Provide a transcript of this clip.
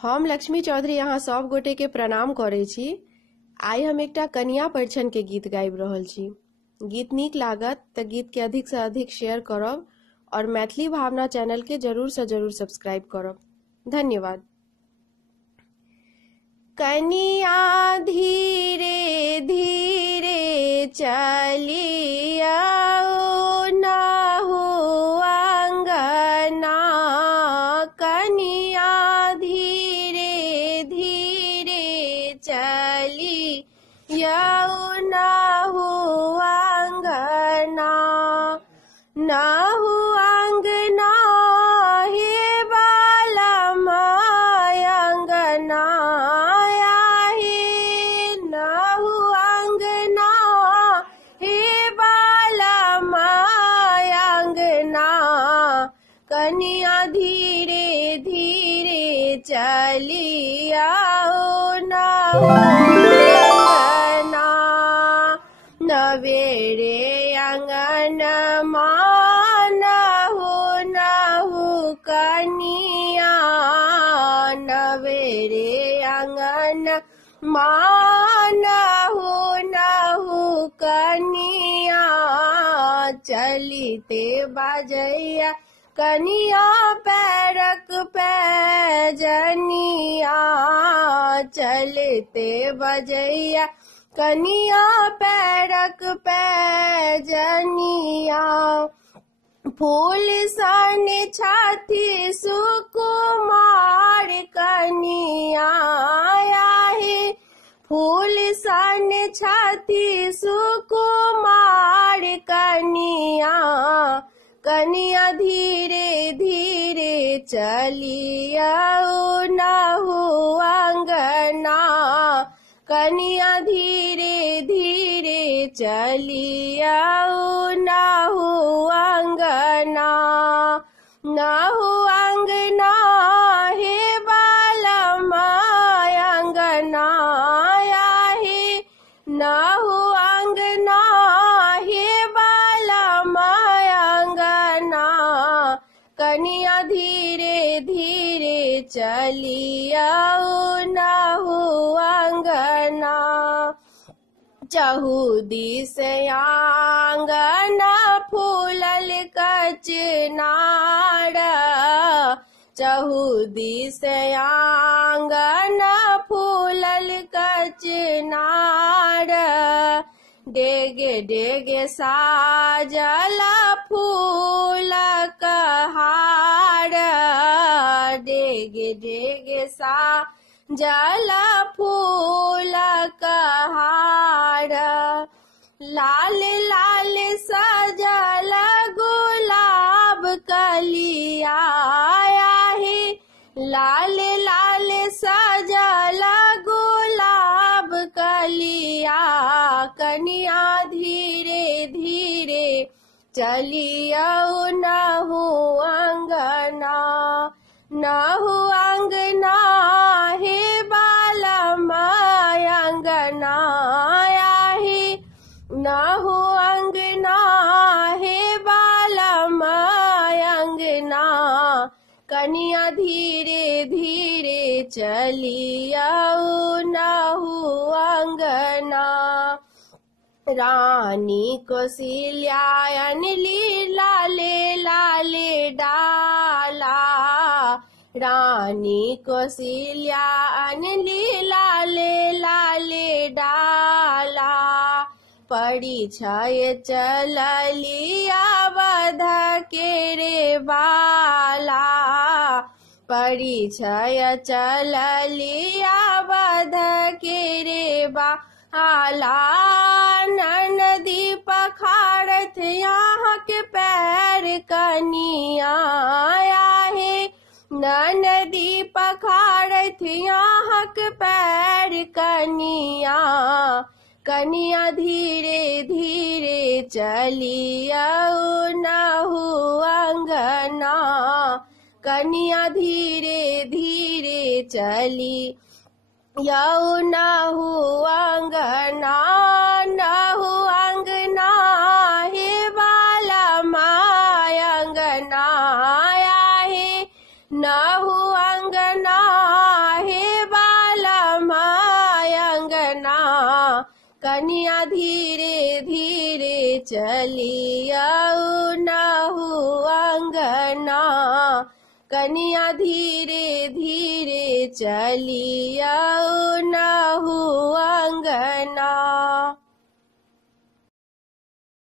हम लक्ष्मी चौधरी यहाँ सब गोटे के प्रणाम करे छी। आई हम एकटा कन्या परिछन के गीत गाबि रहल छी। गीत नीक लागत तऽ गीत के अधिक से अधिक शेयर करब और मैथिली भावना चैनल के जरूर से जरूर सब्सक्राइब करब। धन्यवाद। कनिया धीरे धीरे चलिया ना हो अंगना, कनिया धीरे धीरे चलिया ना हो अंगना, ना हो अंगना हे बाला अंगना, कनिया धीरे धीरे चलिया ना अंगना, नवेरे अंगन माना हो कनिया, नवेरे अंगन माना हो कनिया, चलिते बाजैया कनिया पैरक पैजनिया, चलते बजैया कनिया पैरक पैजनिया, फूल सन छाती सुकुमार कनिया आहे, फूल सन छाती सुकुमार कनिया, कनिया धीरे धीरे चलिया ना हो अंगना, कनिया धीरे धीरे चलिया ना हो अंगना, ना हो अंगना हे बालमा अंगना आहे, ना हो अंगना हे बालमा अंगना, कनिया धीरे धीरे चलिया ना हो अंगना, चहुदिस आंगना फूलल कचनार, चहुदिस आंगना फूलल कचनार, डेगे डेगे साजला फूलक हार, डेगे डेगे साजला फूलक हार, लाल लाल सजल गुलाब कलिया आहे, लाल लाल सजल गुलाब कलिया, कनिया धीरे धीरे चलिया ना हो अंगना, ना हो अंगना हे बालमा अंगना आहे, ना हो अंगना हे बालमा अंगना, कनिया धीरे धीरे चलिया ना हो अंगना, रानी कौशल्या अनली लाले लाले डाला, रानी कौशल्या अनली लाले लाले डाला, परिछय चललिया बध के रे बाला, परिछय चललिया बध के रे बाला, नदी पखाड़त यहाँ के पैर कनिया आहे, नदी पखाड़त यहाँ के पैर कनिया, कनिया धीरे धीरे चलिया ना हो अंगना, कनिया धीरे धीरे चली ना हो अंगना, ना हो अंगना हे बाला अंगना आहे, ना हो अंगना अंगना, कनिया धीरे धीरे चली आऊ नाहू अंगना, कनिया धीरे धीरे चली आऊ नाहू अंगना।